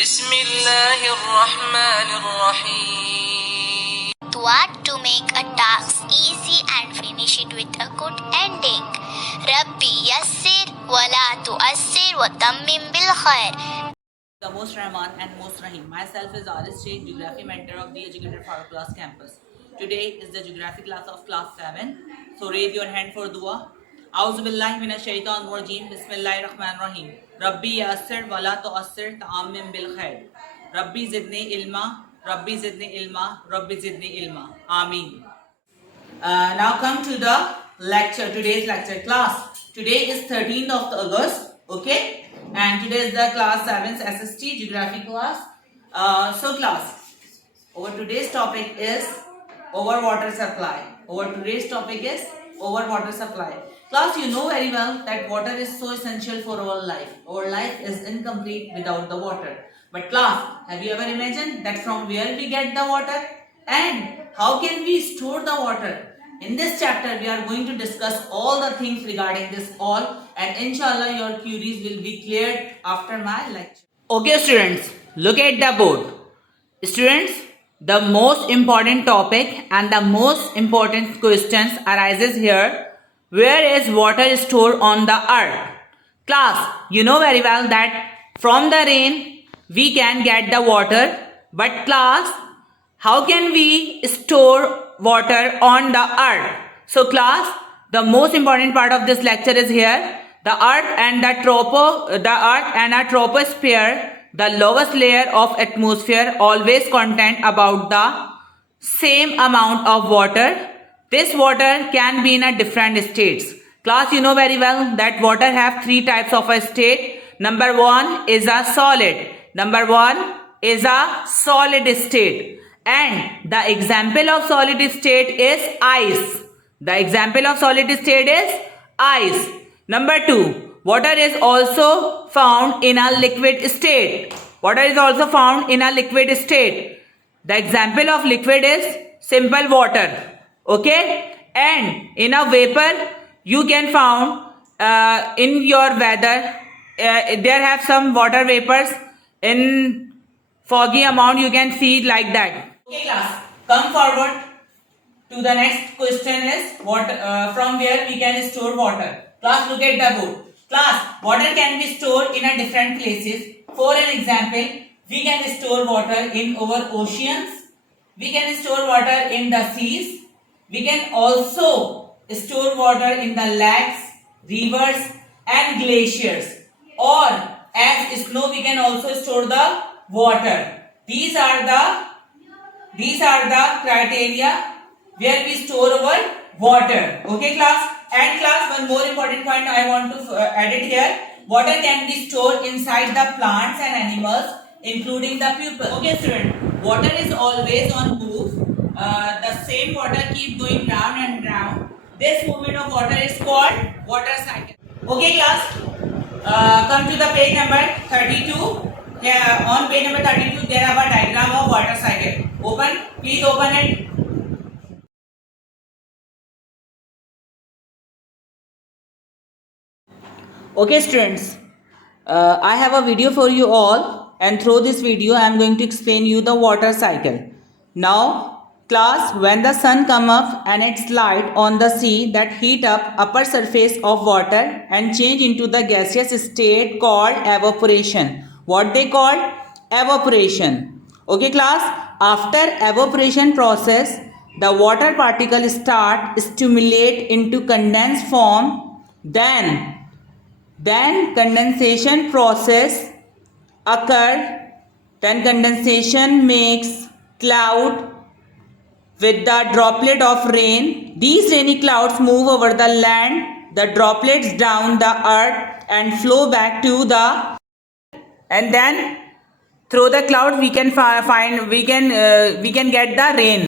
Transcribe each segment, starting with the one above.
بسم الله الرحمن الرحيم. What to make a task easy and finish it with a good ending. Rabbi yassir wa la tuassir wa tammim bil khair. The most Rahman and most Rahim. Myself is RS Sheikh, Geography Mentor of the Educated Farooq Class Campus. Today is the Geography class of Class 7. So raise your hand for dua. A'udhu billahi minash shaitanir rajeem. Bismillahir Rahmanir Rahim. Rabbi yassir wa la tuassir ta'ammim bil khair. Rabbi zidni ilma. Rabbi zidni ilma. Rabbi zidni ilma. Ameen. Now come to the lecture. Today's lecture class. Today is 13th of August. Okay. And today is the class 7's SST Geography class. So class, our today's topic is over water supply. Our today's topic is over water supply. Class, you know very well that water is so essential for our life. Our life is incomplete without the water. But class, have you ever imagined that from where we get the water? And how can we store the water? In this chapter, we are going to discuss all the things regarding this all, and inshallah your queries will be cleared after my lecture. Okay students, look at the board. Students, the most important topic and the most important questions arises here. Where is water stored on the earth? Class, you know very well that from the rain we can get the water, but class, how can we store water on the earth? So class, the most important part of this lecture is here. The earth and a troposphere, the lowest layer of atmosphere, always contain about the same amount of water. This water can be in a different states. Class, you know very well that water have three types of a state. Number one is a solid. Number one is a solid state. And the example of solid state is ice. The example of solid state is ice. Number two, water is also found in a liquid state. Water is also found in a liquid state. The example of liquid is simple water. Okay? And in a vapor, you can found in your weather, there have some water vapors in foggy amount, you can see it like that. Okay class, come forward to the next question is what from where we can store water. Class, look at the board. Class, water can be stored in a different places. For an example, we can store water in our oceans. We can store water in the seas. We can also store water in the lakes, rivers and glaciers. Or as snow, we can also store the water. These are the criteria where we store our water. Okay class? And class, one more important point I want to add it here. Water can be stored inside the plants and animals, including the pupil. Okay student, water is always on move. The same water keep going round and round. This movement of water is called water cycle. Okay class, come to the page number 32. Yeah, on page number 32 there are a diagram of water cycle. Open, please open it. Okay students, I have a video for you all, and through this video I am going to explain you the water cycle. Now class, when the sun come up and its light on the sea, that heat up upper surface of water and change into the gaseous state called evaporation. What they call? Evaporation. Okay class, after evaporation process, the water particles start stimulate into condensed form. Then condensation process occur. Then condensation makes cloud with the droplet of rain. These rainy clouds move over the land, the droplets down the earth and flow back to the, and then through the cloud we can we can get the rain.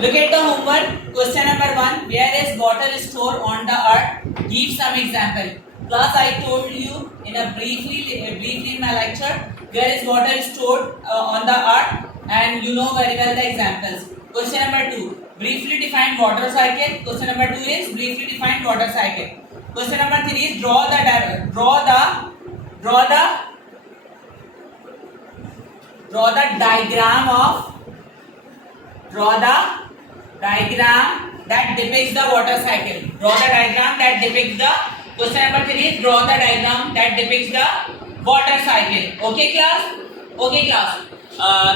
Look at the homework. Question number 1. Where is water stored on the earth? Give some example. Class, I told you in a briefly in my lecture where is water stored on the earth, and you know very well the examples. Question number 2. Briefly define water cycle. Question number 2 is briefly define water cycle. Question number 3 is draw the Draw the diagram that depicts the water cycle. Draw the diagram that depicts the. Question number 3 is draw the diagram that depicts the water cycle. Okay, class? Okay, class.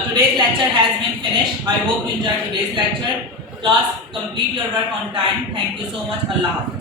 Today's lecture has been finished. I hope you enjoyed today's lecture. Class, complete your work on time. Thank you so much. Allah Hafiz.